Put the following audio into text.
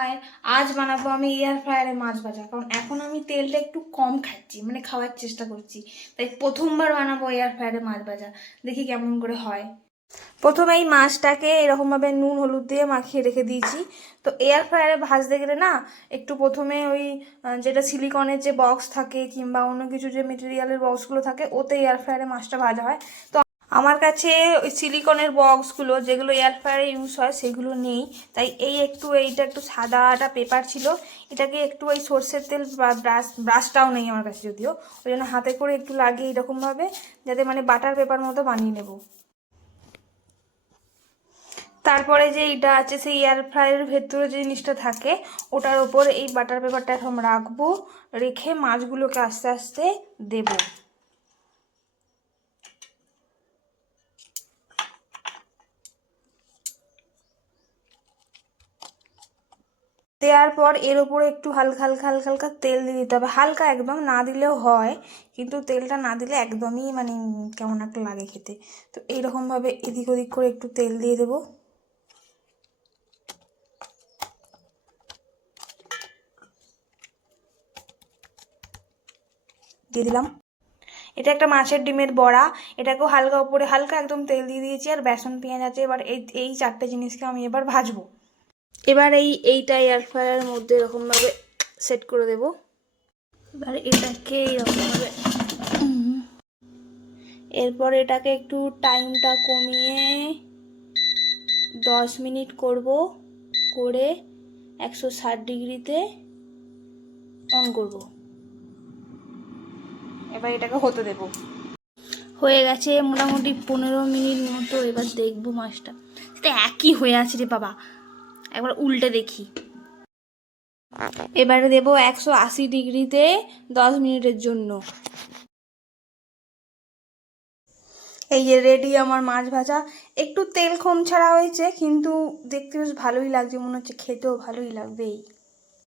High, আজ বানাবো আমি এয়ার ফ্রায়ারে মাছ ভাজা। কারণ এখন আমি তেলটা একটু কম খাচ্ছি, মানে খাওয়ার চেষ্টা করছি। তাই প্রথমবার বানাবো এয়ার ফ্রায়ারে মাছ ভাজা, দেখি কেমন করে হয়। প্রথমে এই মাছটাকে এরকমভাবে নুন হলুদ দিয়ে মাখিয়ে রেখে দিয়েছি। তো এয়ার ফ্রায়ারে ভাজতে গেলে না একটু প্রথমে ওই যেটা সিলিকনের যে বক্স থাকে কিংবা অন্য কিছু যে মেটেরিয়ালের বক্সগুলো থাকে, ওতে এয়ার ফ্রায়ারে মাছটা ভাজা হয়। তো আমার কাছে ওই সিলিকনের বক্সগুলো যেগুলো এয়ার ফ্রায়ারে ইউজ হয় সেগুলো নেই। তাই এইটা একটু সাদাটা পেপার ছিল, এটাকে একটু ওই সর্ষের তেল ব্রাশটাও নেই আমার কাছে যদিও, ওই জন্য হাতে করে একটু লাগিয়ে এরকমভাবে যাতে মানে বাটার পেপার মতো বানিয়ে নেব। তারপরে যে এটা আছে সেই এয়ার ফ্রায়ারের ভেতরে যে জিনিসটা থাকে ওটার ওপর এই বাটার পেপারটা এখন রাখবো, রেখে মাছগুলোকে আস্তে আস্তে দেবো। দেওয়ার পর এর ওপরে একটু হালকা হালকা হালকা হালকা তেল দিয়ে দিতে হবে। হালকা একদম না দিলেও হয়, কিন্তু তেলটা না দিলে একদমই মানে কেমন একটা লাগে খেতে। তো এইরকমভাবে এদিক ওদিক করে একটু তেল দিয়ে দেবো। দিয়ে দিলাম। এটা একটা মাছের ডিমের বড়া, এটাকেও হালকা উপরে হালকা একদম তেল দিয়ে দিয়েছি, আর বেসন পেঁয়াজ আছে। এবার এই চারটে জিনিসকে আমি এবার ভাজবো। এবার এইটা এয়ার ফ্রায়ারের মধ্যে এরকমভাবে সেট করে দেবো। এবার এটাকে এইরকমভাবে, এরপর এটাকে একটু টাইমটা কমিয়ে 10 মিনিট করব, করে 160 ডিগ্রিতে অন করব। এবার এটাকে হতে দেব। হয়ে গেছে মোটামুটি 15 মিনিট মতো। এবার দেখবো মাছটা, সেটা একই হয়ে আছে রে বাবা। একবার উল্টে দেখি। এবারে দেবো 180 ডিগ্রিতে 10 মিনিটের জন্য। এই যে রেডি আমার মাছ ভাজা। একটু তেল কম ছাড়া হয়েছে, কিন্তু দেখতে বেশ ভালোই লাগছে, মনে হচ্ছে খেতেও ভালোই লাগবে।